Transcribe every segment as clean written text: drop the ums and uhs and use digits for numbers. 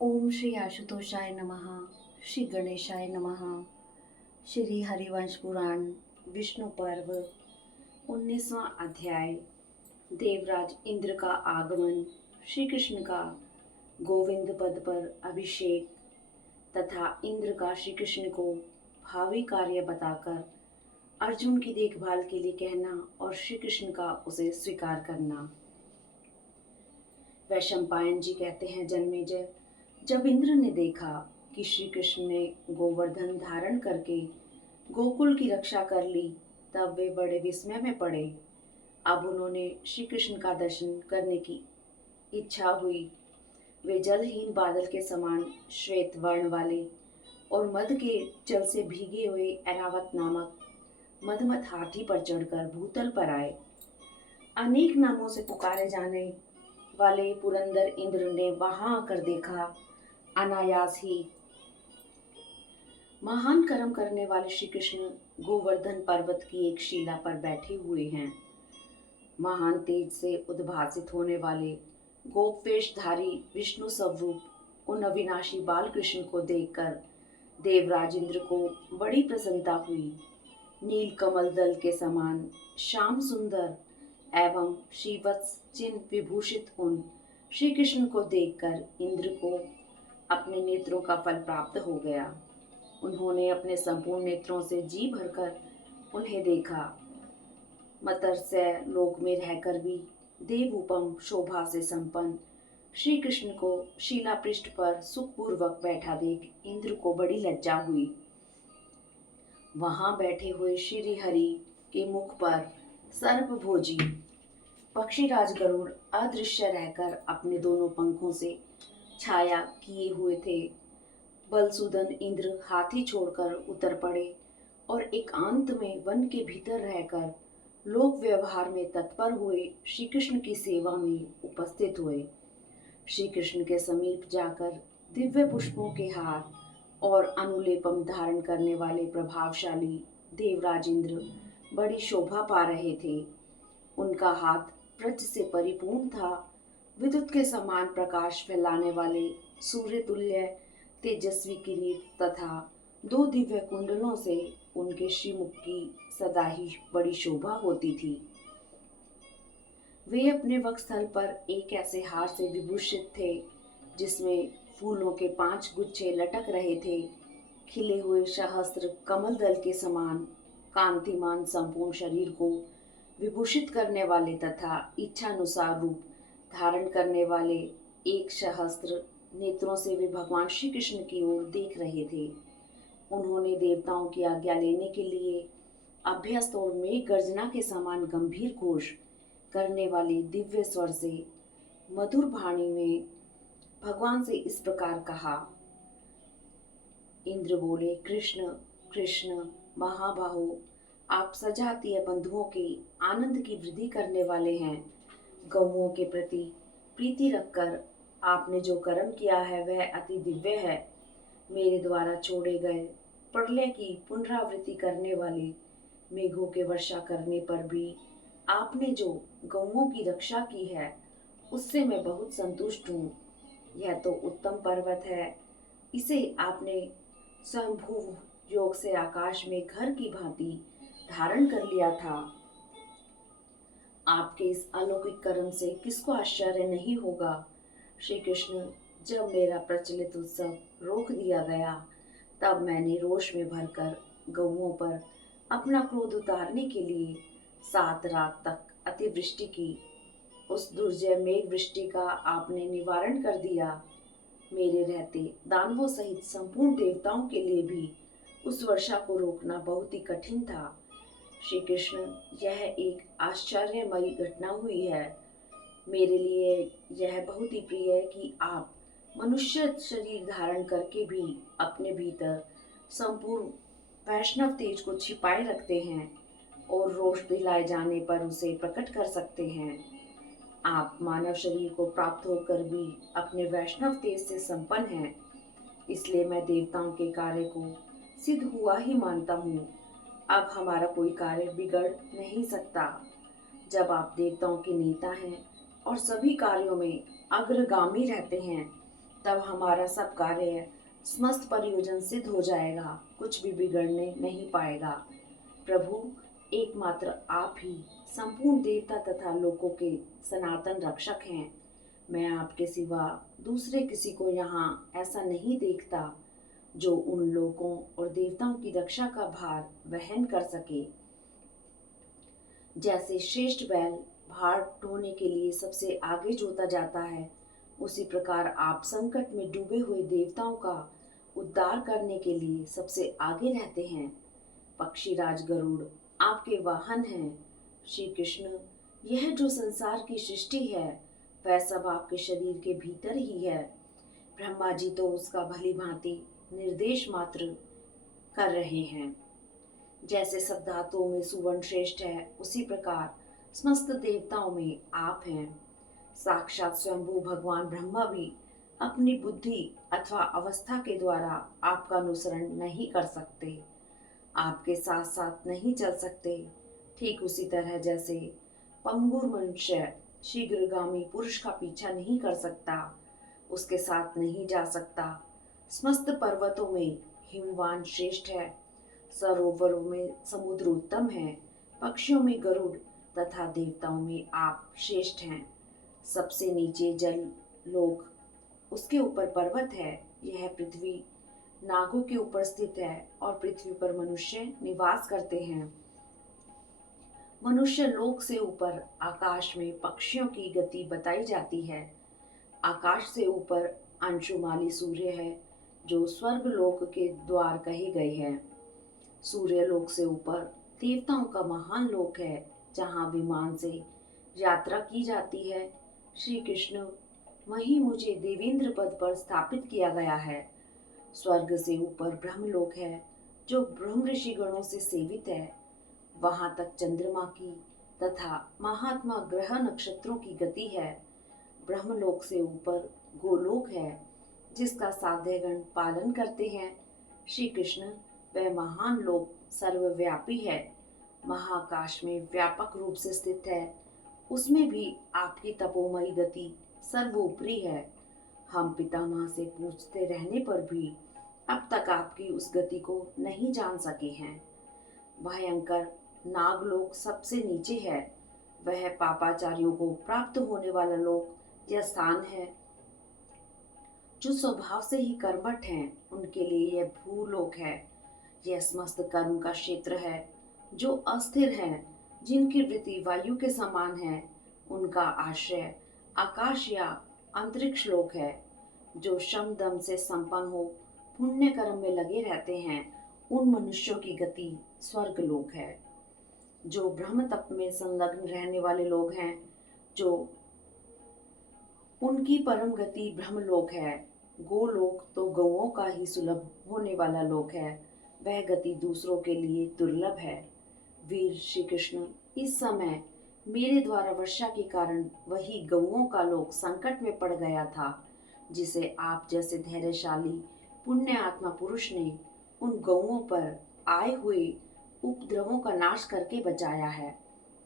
ओम श्री आशुतोषाय नमः। श्री गणेशाय नमः। श्री हरिवंश पुराण विष्णु पर्व 19वां अध्याय। देवराज इंद्र का आगमन, श्री कृष्ण का गोविंद पद पर अभिषेक तथा इंद्र का श्री कृष्ण को भावी कार्य बताकर अर्जुन की देखभाल के लिए कहना और श्री कृष्ण का उसे स्वीकार करना। वैशंपायन जी कहते हैं, जन्मेजय, जब इंद्र ने देखा कि श्री कृष्ण ने गोवर्धन धारण करके गोकुल की रक्षा कर ली, तब वे बड़े विस्मय में पड़े। अब उन्होंने श्री कृष्ण का दर्शन करने की इच्छा हुई। वे जलहीन बादल के समान श्वेत वर्ण वाले और मद के जल से भीगे हुए ऐरावत नामक मदमत हाथी पर चढ़कर भूतल पर आए। अनेक नामों से पुकारे जाने वाले पुरंदर इंद्र ने वहां आकर देखा, अनायास ही महान कर्म करने वाले श्री कृष्ण गोवर्धन पर्वत की एक शिला पर बैठे हुए हैं। महान तेज से उद्भासित होने वाले गोपवेशधारी विष्णु स्वरूप उन अविनाशी बाल कृष्ण को देखकर देवराज इंद्र को बड़ी प्रसन्नता हुई। नील कमल दल के समान श्याम सुंदर एवं श्रीवत्स चिन्ह विभूषित उन श्री कृष्ण को देखकर इंद्र को अपने नेत्रों का फल प्राप्त हो गया। उन्होंने अपने संपूर्ण नेत्रों से जी भरकर उन्हें देखा। मत्स्य लोक में रहकर भी देवोपम शोभा से संपन्न श्री कृष्ण को शिला पृष्ठ पर सुखपूर्वक बैठा देख इंद्र को बड़ी लज्जा हुई। वहां बैठे हुए श्री हरि के मुख पर सर्पभोजी पक्षीराज गरुड़ अदृश्य रहकर अपने दोनों पंखों से छाया किए हुए थे। बलसूदन इंद्र हाथी छोड़कर उतर पड़े और एकांत में वन के भीतर रहकर लोक व्यवहार में तत्पर हुए श्री कृष्ण की सेवा में उपस्थित हुए। श्री कृष्ण के समीप जाकर दिव्य पुष्पों के हार और अनुलेपम धारण करने वाले प्रभावशाली देवराज इंद्र बड़ी शोभा पा रहे थे। उनका हाथ वज्र से परिपूर्ण था। विद्युत के समान प्रकाश फैलाने वाले सूर्य तुल्य तेजस्वी किरीट तथा दो दिव्य कुंडलों से उनके श्रीमुख की सदा ही बड़ी शोभा होती थी। वे अपने वक्षस्थल पर एक ऐसे हार से विभूषित थे जिसमें फूलों के 5 गुच्छे लटक रहे थे। खिले हुए सहस्त्र कमल दल के समान कांतिमान संपूर्ण शरीर को विभूषित करने वाले तथा इच्छानुसार रूप धारण करने वाले एक सहस्त्र नेत्रों से वे भगवान श्री कृष्ण की ओर देख रहे थे। उन्होंने देवताओं की आज्ञा लेने के लिए अभ्यस्त और मेघ गर्जना के समान गंभीर घोष करने वाले दिव्य स्वर से मधुर वाणी में भगवान से इस प्रकार कहा। इंद्र बोले, कृष्ण कृष्ण महाबाहो, आप सजातीय बंधुओं के आनंद की वृद्धि करने वाले हैं। गौओं के प्रति प्रीति रखकर आपने जो कर्म किया है वह अति दिव्य है। मेरे द्वारा छोड़े गए प्रलय की पुनरावृत्ति करने वाले मेघों के वर्षा करने पर भी आपने जो गौओं की रक्षा की है उससे मैं बहुत संतुष्ट हूँ। यह तो उत्तम पर्वत है। इसे आपने स्वयंभू योग से आकाश में घर की भांति धारण कर लिया था। आपके इस अलौकिक कर्म से किसको आश्चर्य नहीं होगा। श्री कृष्ण, जब मेरा प्रचलित उत्सव रोक दिया गया तब मैंने रोष में भरकर गौओं पर अपना क्रोध उतारने के लिए 7 रात तक अतिवृष्टि की। उस दुर्जय मेघ वृष्टि का आपने निवारण कर दिया। मेरे रहते दानवों सहित संपूर्ण देवताओं के लिए भी उस वर्षा को रोकना बहुत ही कठिन था। श्री कृष्ण, यह एक आश्चर्यमयी घटना हुई है। मेरे लिए यह बहुत ही प्रिय है कि आप मनुष्य शरीर धारण करके भी अपने भीतर संपूर्ण वैष्णव तेज को छिपाए रखते हैं और रोष दिलाए जाने पर उसे प्रकट कर सकते हैं। आप मानव शरीर को प्राप्त होकर भी अपने वैष्णव तेज से संपन्न हैं। इसलिए मैं देवताओं के कार्य को सिद्ध हुआ ही मानता हूँ। अब हमारा कोई कार्य बिगड़ नहीं सकता। जब आप देवताओं के नेता हैं और सभी कार्यों में अग्रगामी रहते हैं, तब हमारा सब कार्य समस्त प्रयोजन सिद्ध हो जाएगा, कुछ भी बिगड़ने नहीं पाएगा। प्रभु, एकमात्र आप ही संपूर्ण देवता तथा लोकों के सनातन रक्षक हैं। मैं आपके सिवा दूसरे किसी को यहाँ ऐसा नहीं देखता जो उन लोगों और देवताओं की रक्षा का भार वहन कर सके। जैसे श्रेष्ठ बैल भार ढोने के लिए सबसे आगे जोता जाता है, उसी प्रकार आप संकट में डूबे हुए देवताओं का उद्धार करने के लिए सबसे आगे रहते हैं। पक्षीराज गरुड़ आपके वाहन हैं। श्री कृष्ण, यह जो संसार की सृष्टि है वह सब आपके शरीर के भीतर ही है। ब्रह्मा जी तो उसका भली भांति निर्देश मात्र कर रहे हैं। जैसे सब धातुओं में सुवर्ण श्रेष्ठ है, उसी प्रकार समस्त देवताओं में आप हैं। साक्षात स्वयंभू भगवान ब्रह्मा भी अपनी बुद्धि अथवा अवस्था के द्वारा आपका अनुसरण नहीं कर सकते, आपके साथ साथ नहीं चल सकते। ठीक उसी तरह जैसे पंगुर मनुष्य शीघ्रगामी पुरुष का पीछा नहीं कर सकता, उसके साथ नहीं जा सकता। समस्त पर्वतों में हिमवान श्रेष्ठ है, सरोवरों में समुद्र उत्तम है, पक्षियों में गरुड़ तथा देवताओं में आप श्रेष्ठ हैं। सबसे नीचे जल लोक, उसके ऊपर पर्वत है। यह पृथ्वी नागों के ऊपर स्थित है और पृथ्वी पर मनुष्य निवास करते हैं। मनुष्य लोक से ऊपर आकाश में पक्षियों की गति बताई जाती है। आकाश से ऊपर अंशुमाली सूर्य है, जो स्वर्ग लोक के द्वार कहे गए हैं। सूर्य लोक से ऊपर देवताओं का महान लोक है, जहाँ विमान से यात्रा की जाती है। श्री कृष्ण, वहीं मुझे देवेंद्र पद पर स्थापित किया गया है। स्वर्ग से ऊपर ब्रह्मलोक है, जो ब्रह्म ऋषि गणों से सेवित है। वहां तक चंद्रमा की तथा महात्मा ग्रह नक्षत्रों की गति है। ब्रह्मलोक से ऊपर गोलोक है, जिसका साध्यगण पालन करते हैं। श्री कृष्ण, वह महान लोक सर्वव्यापी है, महाकाश में व्यापक रूप से स्थित है। उसमें भी आपकी तपोमयी गति सर्वोपरि है। हम पितामह से पूछते रहने पर भी अब तक आपकी उस गति को नहीं जान सके हैं। भयंकर नागलोक सबसे नीचे है। वह पापाचारियों को प्राप्त होने वाला लोक या स्थान है। जो स्वभाव से ही कर्मठ हैं, उनके लिए यह भूलोक है। यह समस्त कर्म का क्षेत्र है। जो अस्थिर हैं, जिनकी वृत्ति वायु के समान है, उनका आश्रय आकाश या अंतरिक्ष लोक है। जो श्रम दम से संपन्न हो, पुण्य कर्म में लगे रहते हैं, उन मनुष्यों की गति स्वर्ग लोक है। जो ब्रह्म तप में संलग्न रहने वाले लोग हैं, जो उनकी परम गति ब्रह्मलोक है। गोलोक तो गौओं का ही सुलभ होने वाला लोक है, वह गति दूसरों के लिए दुर्लभ है। वीर श्री कृष्ण, इस समय मेरे द्वारा वर्षा के कारण वही गौओं का लोक संकट में पड़ गया था, जिसे आप जैसे धैर्यशाली पुण्य आत्मा पुरुष ने उन गौओं पर आए हुए उपद्रवों का नाश करके बचाया है।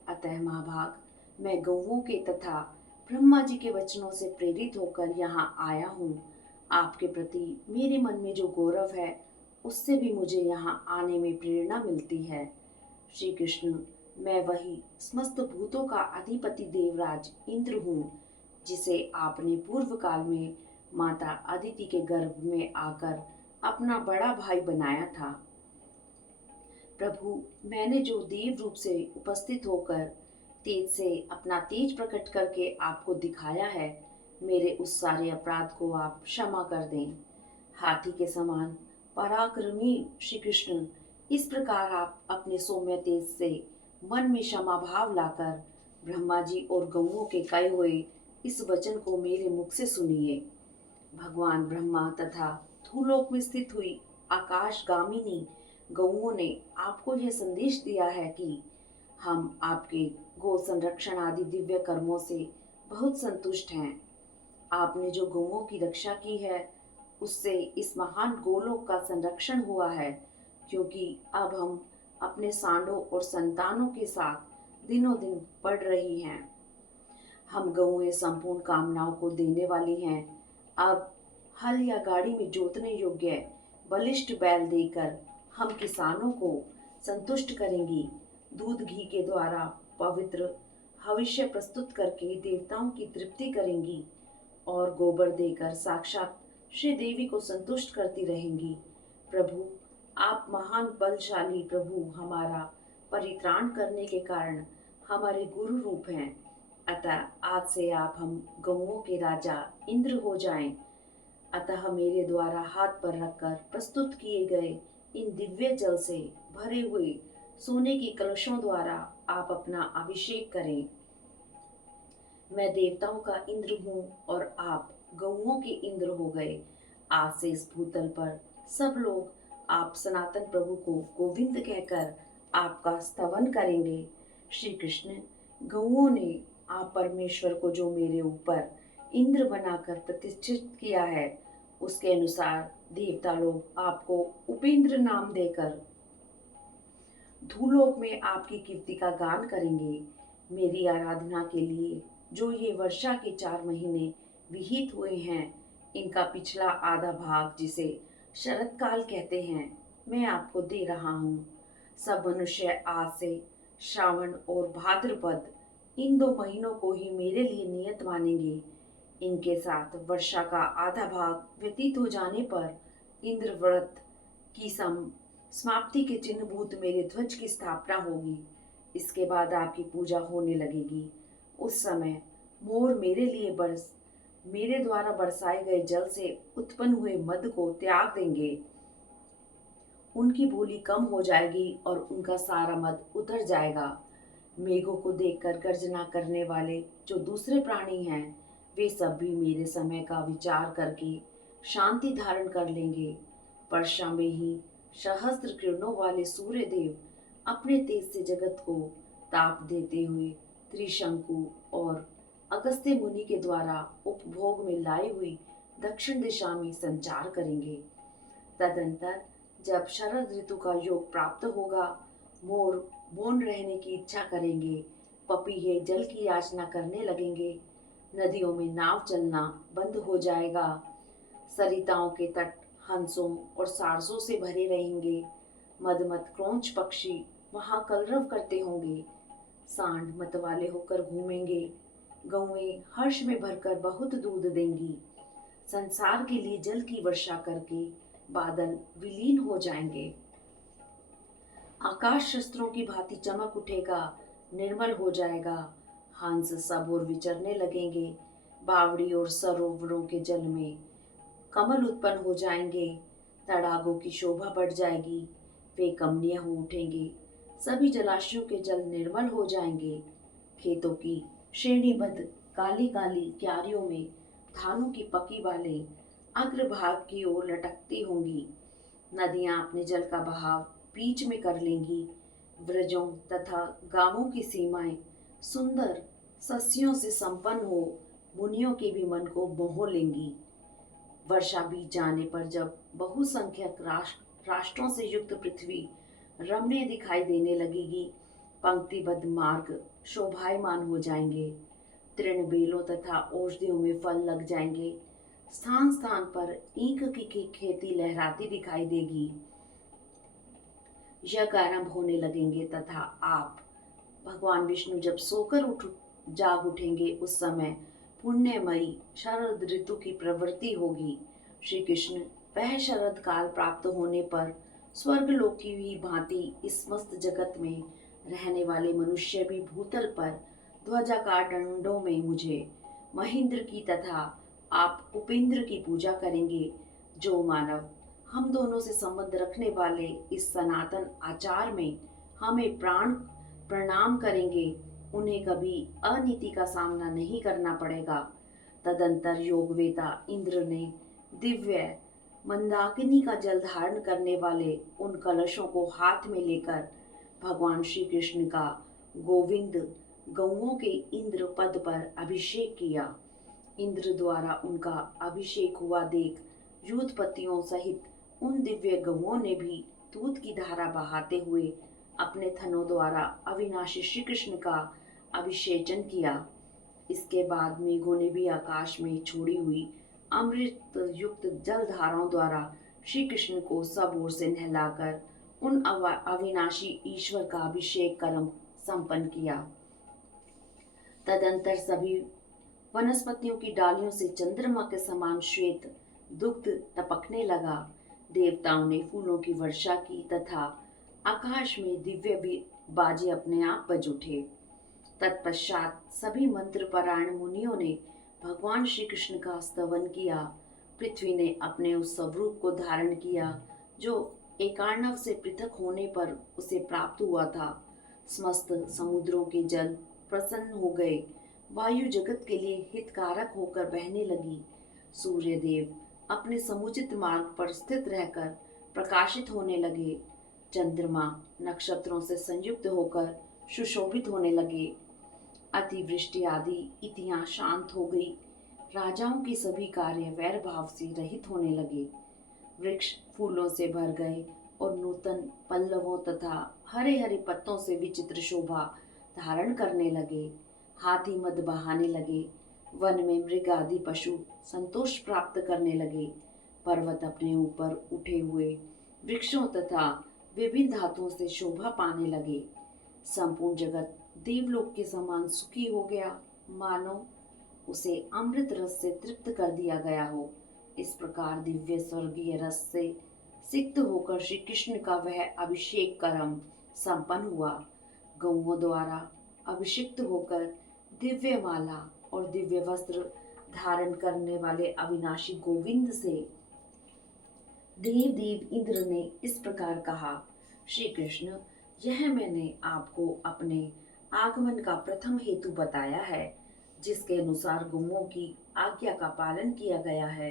अतः महाभाग, मैं गौओं के तथा ब्रह्मा जी के वचनों से प्रेरित होकर यहाँ आया हूँ। आपके प्रति मेरे मन में जो गौरव है, उससे भी मुझे यहाँ आने में प्रेरणा मिलती है। श्री कृष्ण, मैं वही समस्त भूतों का अधिपति देवराज इंद्र हूँ, जिसे आपने पूर्व काल में माता अदिति के गर्भ में आकर अपना बड़ा भाई बनाया था। प्रभु, मैंने जो देव रूप से उपस्थित होकर तेज से अपना तेज प्रकट करके आपको दिखाया है, मेरे उस सारे अपराध को आप क्षमा कर दें। हाथी के समान पराक्रमी श्री कृष्ण, इस प्रकार आप अपने सौम्य तेज से मन में क्षमा भाव लाकर ब्रह्मा जी और गौओं के कहे हुए इस वचन को मेरे मुख से सुनिए। भगवान ब्रह्मा तथा भूलोक में स्थित हुई आकाशगामिनी गौओं ने आपको यह संदेश दिया है कि हम आपके गो संरक्षण आदि दिव्य कर्मों से बहुत संतुष्ट हैं। आपने जो गौओं की रक्षा की है, उससे इस महान गोलोक का संरक्षण हुआ है, क्योंकि अब हम अपने सांडों और संतानों के साथ दिनों दिन बढ़ रही हैं। हम गौएं संपूर्ण कामनाओं को देने वाली हैं। अब हल या गाड़ी में जोतने योग्य बलिष्ठ बैल देकर हम किसानों को संतुष्ट करेंगी। दूध घी के द्वारा पवित्र भविष्य प्रस्तुत करके देवताओं की तृप्ति करेंगी और गोबर देकर साक्षात श्री देवी को संतुष्ट करती रहेंगी। प्रभु, आप महान बलशाली प्रभु हमारा परित्राण करने के कारण हमारे गुरु रूप हैं। अतः आज से आप हम गौओं के राजा इंद्र हो जाएं। अतः मेरे द्वारा हाथ पर रखकर प्रस्तुत किए गए इन दिव्य जल से भरे हुए सोने के कलशों द्वारा आप अपना अभिषेक करें। मैं देवताओं का इंद्र हूँ और आप गौओं के इंद्र हो गए। आज से इस भूतल पर सब लोग आप सनातन प्रभु को गोविंद कहकर आपका स्तवन करेंगे। श्री कृष्ण, गौओं ने आप परमेश्वर को जो मेरे ऊपर इंद्र बनाकर प्रतिष्ठित किया है, उसके अनुसार देवता लोग आपको उपेंद्र नाम देकर धूलोक में आपकी कीर्ति का गान करेंगे। मेरी आराधना के लिए जो ये वर्षा के 4 महीने विहित हुए हैं, इनका पिछला आधा भाग जिसे शरद काल कहते हैं, मैं आपको दे रहा हूँ। सब मनुष्य आज से श्रावण और भाद्रपद इन 2 महीनों को ही मेरे लिए नियत मानेंगे। इनके साथ वर्षा का आधा भाग व्यतीत हो जाने पर इंद्र व्रत की समाप्ति के चिन्हभूत मेरे ध्वज की स्थापना होगी। इसके बाद आपकी पूजा होने लगेगी। उस समय मोर मेरे द्वारा बरसाए गए जल से उत्पन्न हुए मद को त्याग देंगे। उनकी बोली कम हो जाएगी और उनका सारा मद उतर जाएगा। मेघों को देखकर गर्जना करने वाले जो दूसरे प्राणी हैं, वे सब भी मेरे समय का विचार करके शांति धारण कर लेंगे। वर्षा में ही सहस्त्र किरणों वाले सूर्य देव अपने तेज से जगत को ताप देते हुए त्रिशंकु और अगस्त्य मुनि के द्वारा उपभोग में लाई हुई दक्षिण दिशा में संचार करेंगे। तदंतर जब शरद ऋतु का योग प्राप्त होगा, मोर मौन रहने की इच्छा करेंगे, पपीहे जल की याचना करने लगेंगे, नदियों में नाव चलना बंद हो जाएगा, सरिताओं के तट हंसों और सारसों से भरे रहेंगे, मदमत क्रोंच पक्षी वहां कलरव करते होंगे, सांड मतवाले होकर घूमेंगे, गौएं हर्ष में भरकर बहुत दूध देंगी, संसार के लिए जल की वर्षा करके बादल विलीन हो जाएंगे, आकाश शस्त्रों की भांति चमक उठेगा, निर्मल हो जाएगा, हंस सब ओर विचरने लगेंगे, बावड़ी और सरोवरों के जल में कमल उत्पन्न हो जाएंगे, तड़ागों की शोभा बढ़ जाएगी, वे कमनीय हो उठेंगे, सभी जलाशयों के जल निर्मल हो जाएंगे, खेतों की श्रेणीबद्ध काली काली क्यारियों में धानों की पकी बालें अग्रभाग की ओर लटकती होंगी, नदियां अपने जल का बहाव बीच में कर लेंगी, व्रजों तथा गांवों की सीमाएं सुंदर सस्यों से संपन्न हो मुनियों के भी मन को मोह लेंगी। वर्षा बीत जाने पर जब बहुसंख्यक राष्ट्रों से युक्त पृथ्वी रमणीय दिखाई देने लगेगी, पंक्तिबद्ध मार्ग शोभायमान हो जाएंगे, तृण बेलों तथा औषधियों में फल लग जाएंगे, स्थान स्थान पर ईख की खेती लहराती दिखाई देगी, यज्ञ आरंभ होने लगेंगे तथा आप भगवान विष्णु जब सोकर जाग उठेंगे, उस समय पुण्यमयी शरद ऋतु की प्रवृत्ति होगी। श्री कृष्ण, वह शरद काल प्राप्त होने पर स्वर्ग लोक की ही भांति इस मस्त जगत में रहने वाले मनुष्य भी भूतल पर ध्वजाकार दंडों में मुझे महेंद्र की तथा आप उपेंद्र की पूजा करेंगे। जो मानव हम दोनों से संबंध रखने वाले इस सनातन आचार में हमें प्रणाम करेंगे, उन्हें कभी अनीति का सामना नहीं करना पड़ेगा। तदंतर योगवेता इंद्र ने दिव्य मंदाकिनी का जल धारण करने वाले उन कलशों को हाथ में लेकर भगवान श्री कृष्ण का गोविंद गौओं के इंद्र पद पर अभिषेक किया। इंद्र द्वारा उनका अभिषेक हुआ देख युद्धपतियों सहित उन दिव्य गौओं ने भी दूध की धारा बहाते हुए अपने थनों द्वारा अविनाशी श्री कृष्ण का अभिषेचन किया। इसके बाद मेघों ने भी आकाश में छोड़ी हुई अमृत युक्त जल धाराओं द्वारा श्री कृष्ण को सब ओर से नहलाकर उन अविनाशी ईश्वर का अभिषेक कर्म संपन्न किया। तदंतर सभी वनस्पतियों की डालियों से चंद्रमा के समान श्वेत दुग्ध टपकने लगा। देवताओं ने फूलों की वर्षा की तथा आकाश में दिव्य भी बाजे अपने आप बज उठे। तत्पश्चात सभी मंत्रपरायण मुनियों ने भगवान श्री कृष्ण का स्तवन किया। पृथ्वी ने अपने उस स्वरूप को धारण किया जो एकार्णव से पृथक होने पर उसे प्राप्त हुआ था। समस्त समुद्रों के जल प्रसन्न हो गए। वायु जगत के लिए हितकारक होकर बहने लगी। सूर्य देव अपने समुचित मार्ग पर स्थित रहकर प्रकाशित होने लगे। चंद्रमा नक्षत्रों से संयुक्त होकर सुशोभित होने लगे। अतिवृष्टि आदि इतिहास शांत हो गई। राजाओं के सभी कार्य वैर भाव से रहित होने लगे। वृक्ष फूलों से भर गए और नूतन पल्लवों तथा हरे हरे पत्तों से विचित्र शोभा धारण करने लगे। हाथी मद बहाने लगे। वन में मृग आदि पशु संतोष प्राप्त करने लगे। पर्वत अपने ऊपर उठे हुए वृक्षों तथा विभिन्न धातुओं से शोभा पाने लगे। संपूर्ण जगत देवलोक के समान सुखी हो गया, मानो उसे अमृत रस से तृप्त कर दिया गया हो। इस प्रकार दिव्य स्वर्गीय रस से सिक्त होकर श्री कृष्ण का वह अभिषेक कर्म संपन्न हुआ। गौओं द्वारा अभिषिक्त होकर दिव्य माला और दिव्य वस्त्र धारण करने वाले अविनाशी गोविंद से देव इंद्र ने इस प्रकार कहा, श्री कृष्ण, यह मैंने आपको अपने आगमन का प्रथम हेतु बताया है, जिसके अनुसार गौओं की आज्ञा का पालन किया गया है।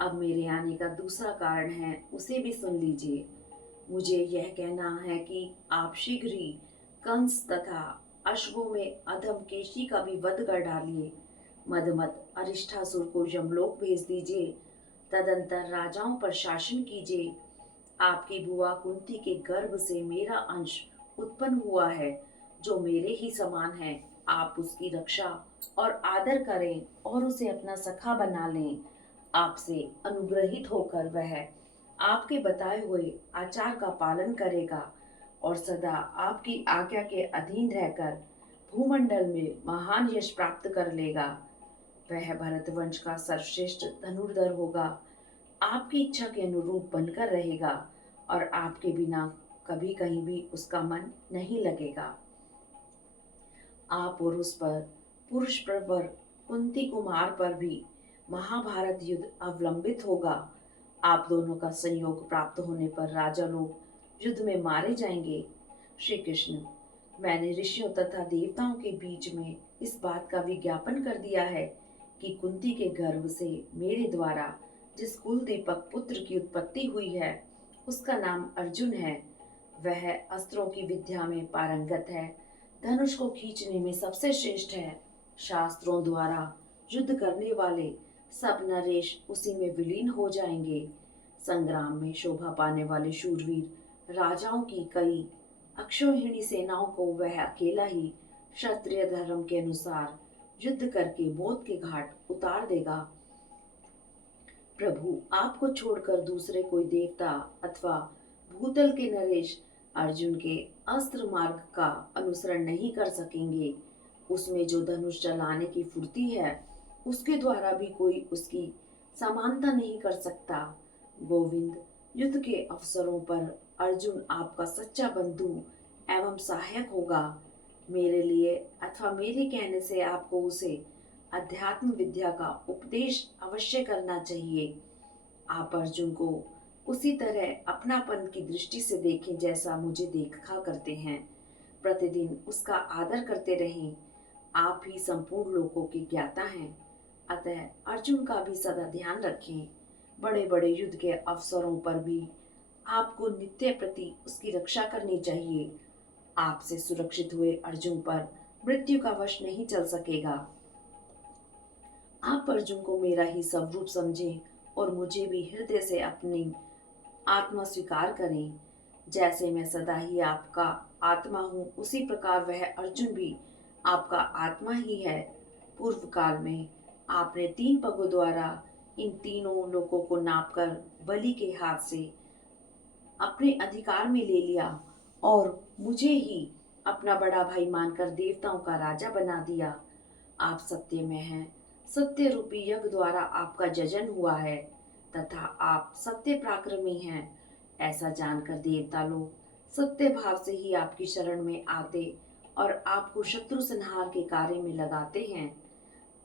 अब मेरे आने का दूसरा कारण है, उसे भी सुन लीजिए। मुझे यह कहना है कि आप शीघ्र ही कंस तथा अश्वों में अधम केशी का भी वध कर डालिए। मदमत अरिष्ठासुर को यमलोक भेज दीजिए। तदंतर राजाओं पर शासन कीजिए। आपकी बुआ कुंती के गर्भ से मेरा अंश उत्पन्न हुआ है, जो मेरे ही समान है। आप उसकी रक्षा और आदर करें और उसे अपना सखा बना लें। आपसे अनुग्रहित होकर वह आपके बताए हुए आचार का पालन करेगा और सदा आपकी आज्ञा के अधीन रहकर भूमंडल में महान यश प्राप्त कर लेगा। वह भरतवंश का सर्वश्रेष्ठ धनुर्धर होगा। आपकी इच्छा के अनुरूप बनकर रहेगा और आपके बिना कभी कहीं भी उसका मन नहीं लगेगा। आप और उस पर पुरुष प्रवर कुंती कुमार पर भी महाभारत युद्ध अवलंबित होगा। आप दोनों का संयोग प्राप्त होने पर राजा लोग युद्ध में मारे जाएंगे। श्री कृष्ण, मैंने ऋषियों तथा देवताओं के बीच में इस बात का विज्ञापन कर दिया है कि कुंती के गर्भ से मेरे द्वारा जिस कुल दीपक पुत्र की उत्पत्ति हुई है, उसका नाम अर्जुन है। वह अस्त्रों की विद्या में पारंगत है, धनुष को खींचने में सबसे श्रेष्ठ है। शास्त्रों द्वारा युद्ध करने वाले सब नरेश उसी में विलीन हो जाएंगे। संग्राम में शोभा पाने वाले शूरवीर राजाओं की कई अक्षौहिणी सेनाओं को वह अकेला ही क्षत्रिय धर्म के अनुसार युद्ध करके मौत के घाट उतार देगा। प्रभु, आपको छोड़कर दूसरे कोई देवता अथवा भूतल के नरेश अर्जुन के अस्त्र मार्ग का अनुसरण नहीं कर सकेंगे। उसमें जो धनुष चलाने की फुर्ती है, उसके द्वारा भी कोई उसकी समानता नहीं कर सकता। गोविंद, युद्ध के अवसरों पर अर्जुन आपका सच्चा बंधु एवं सहायक होगा। मेरे लिए अथवा मेरे कहने से आपको उसे अध्यात्म विद्या का उपदेश अवश्य करना चाहिए। आप अर्जुन को उसी तरह अपनापन की दृष्टि से देखें जैसा मुझे देखा करते हैं। प्रतिदिन उसका आदर करते रहें। आप ही संपूर्ण लोकों के ज्ञाता हैं, अतः अर्जुन का भी सदा ध्यान रखें। बड़े बड़े युद्ध के अवसरों पर भी आपको नित्य प्रति उसकी रक्षा करनी चाहिए। आपसे सुरक्षित हुए अर्जुन पर मृत्यु का वश नहीं चल सकेगा। आप अर्जुन को मेरा ही स्वरूप समझें और मुझे भी हृदय से अपनी आत्मा स्वीकार करें। जैसे मैं सदा ही आपका आत्मा हूँ, उसी प्रकार वह अर्जुन भी आपका आत्मा ही है। पूर्व काल में आपने 3 पगों द्वारा इन तीनों लोगों को नापकर बलि के हाथ से अपने अधिकार में ले लिया और मुझे ही अपना बड़ा भाई मानकर देवताओं का राजा बना दिया। आप सत्य में हैं, सत्य रूपी यज्ञ द्वारा आपका जजन हुआ है तथा आप सत्य पराक्रमी हैं। ऐसा जानकर देवता लोग सत्य भाव से ही आपकी शरण में आते और आपको शत्रु संहार के कार्य में लगाते हैं।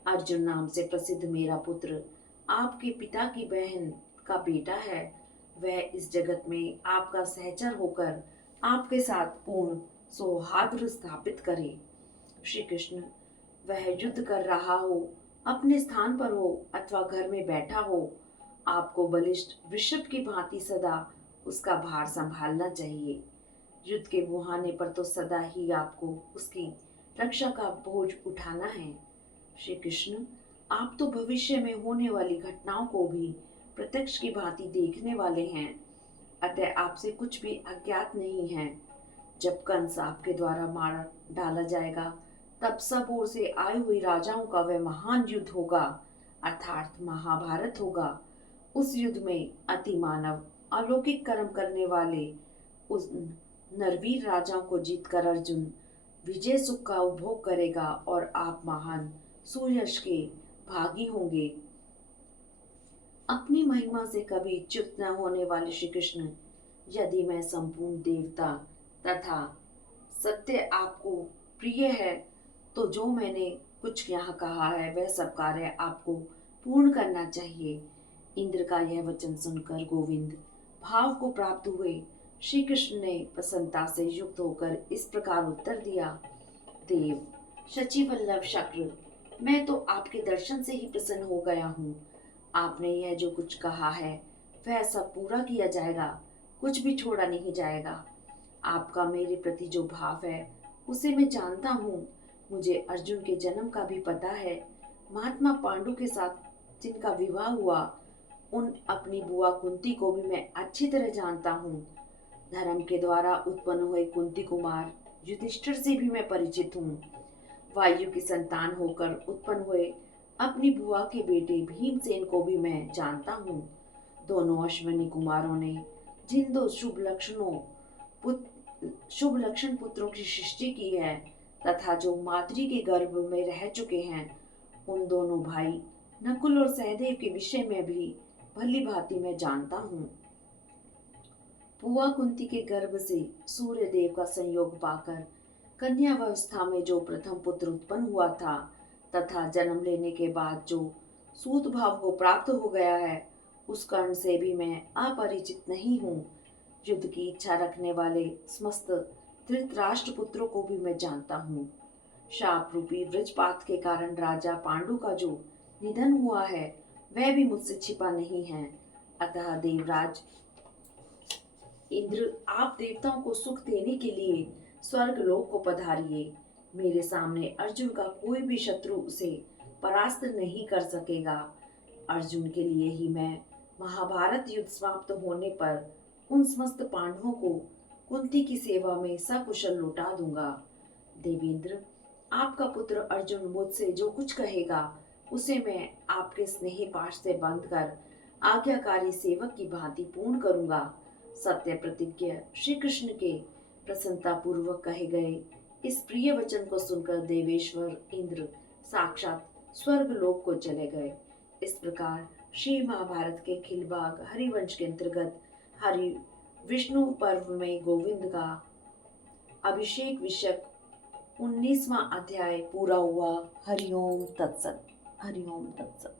अर्जुन नाम से प्रसिद्ध मेरा पुत्र आपके पिता की बहन का बेटा है। वह इस जगत में आपका सहचर होकर आपके साथ पूर्ण सौहार्द स्थापित करे। श्री कृष्ण, वह युद्ध कर रहा हो, अपने स्थान पर हो अथवा घर में बैठा हो, आपको बलिष्ठ वृषभ की भांति सदा उसका भार संभालना चाहिए। युद्ध के मुहाने पर तो सदा ही आपको उसकी रक्षा का बोझ उठाना है। श्री कृष्ण, आप तो भविष्य में होने वाली घटनाओं को भी प्रत्यक्ष की भांति देखने वाले हैं, अतः आपसे कुछ भी अज्ञात नहीं है। जब कंस आपके द्वारा मार डाला जाएगा, तब सब ओर से आए हुए राजाओं का वह महान युद्ध होगा, अर्थात महाभारत होगा। उस युद्ध में अति मानव अलौकिक कर्म करने वाले उस नरवीर राजाओं को जीतकर अर्जुन विजय सुख का उपभोग करेगा और आप महान सुयश के भागी होंगे। अपनी महिमा से कभी च्युत न होने वाले श्री कृष्ण, यदि मैं संपूर्ण देवता तथा सत्य आपको प्रिय है, तो जो मैंने कुछ यहाँ कहा है वह सब कार्य आपको पूर्ण करना चाहिए। इंद्र का यह वचन सुनकर गोविंद भाव को प्राप्त हुए। श्री कृष्ण ने प्रसन्नता से युक्त होकर इस प्रकार उत्तर दिया। देव, शचीवल्लभ शक्र, मैं तो आपके दर्शन से ही प्रसन्न हो गया हूँ। आपने यह जो कुछ कहा है वह सब पूरा किया जाएगा, कुछ भी छोड़ा नहीं जाएगा। आपका मेरे प्रति जो भाव है उसे मैं जानता हूँ। मुझे अर्जुन के जन्म का भी पता है। महात्मा पांडु के साथ जिनका विवाह हुआ, उन अपनी बुआ कुंती को भी मैं अच्छी तरह जानता हूँ। धर्म के द्वारा उत्पन्न हुए कुंती कुमार युधिष्ठिर से भी मैं परिचित हूँ। वायु की संतान होकर उत्पन्न हुए अपनी बुआ के बेटे भीमसेन को भी मैं जानता हूँ। दोनों अश्विनी कुमारों ने जिन दो शुभ लक्षण पुत्रों की सृष्टि की है तथा जो मातृ के गर्भ में रह चुके हैं, उन दोनों भाई नकुल और सहदेव के विषय में भी भली भांति मैं जानता हूँ। बुआ कुंती के गर्भ से सूर्य देव का संयोग पाकर कन्यावस्था में जो प्रथम पुत्र उत्पन्न हुआ था तथा जन्म लेने के बाद जो सूत भाव को प्राप्त हो गया है, उस कर्ण से भी मैं अपरिचित नहीं हूँ। युद्ध की इच्छा रखने वाले समस्त धृतराष्ट्र पुत्रों को भी मैं जानता हूँ। शाप रूपी वृजपात के कारण राजा पांडु का जो निधन हुआ है वह भी मुझसे छिपा नहीं है। अतः देवराज इंद्र, आप देवताओं को सुख देने के लिए स्वर्ग लोक को पधारिए। मेरे सामने अर्जुन का कोई भी शत्रु उसे परास्त नहीं कर सकेगा। अर्जुन के लिए ही मैं महाभारत युद्ध समाप्त होने पर उन समस्त पांडवों को कुंती की सेवा में सकुशल लौटा दूंगा। देवेंद्र, आपका पुत्र अर्जुन मुझसे जो कुछ कहेगा उसे मैं आपके स्नेह पाश से बंध कर आज्ञाकारी सेवक की भांति पूर्ण करूंगा। सत्य प्रतिज्ञ श्री कृष्ण के प्रसन्नता पूर्वक कहे गए इस प्रिय वचन को सुनकर देवेश्वर इंद्र साक्षात स्वर्ग लोक को चले गए। इस प्रकार श्री महाभारत के खिलबाग हरिवंश के अंतर्गत हरि विष्णु पर्व में गोविंद का अभिषेक विषयक 19वां अध्याय पूरा हुआ। हरिओम तत्सत। हरिओम तत्सत।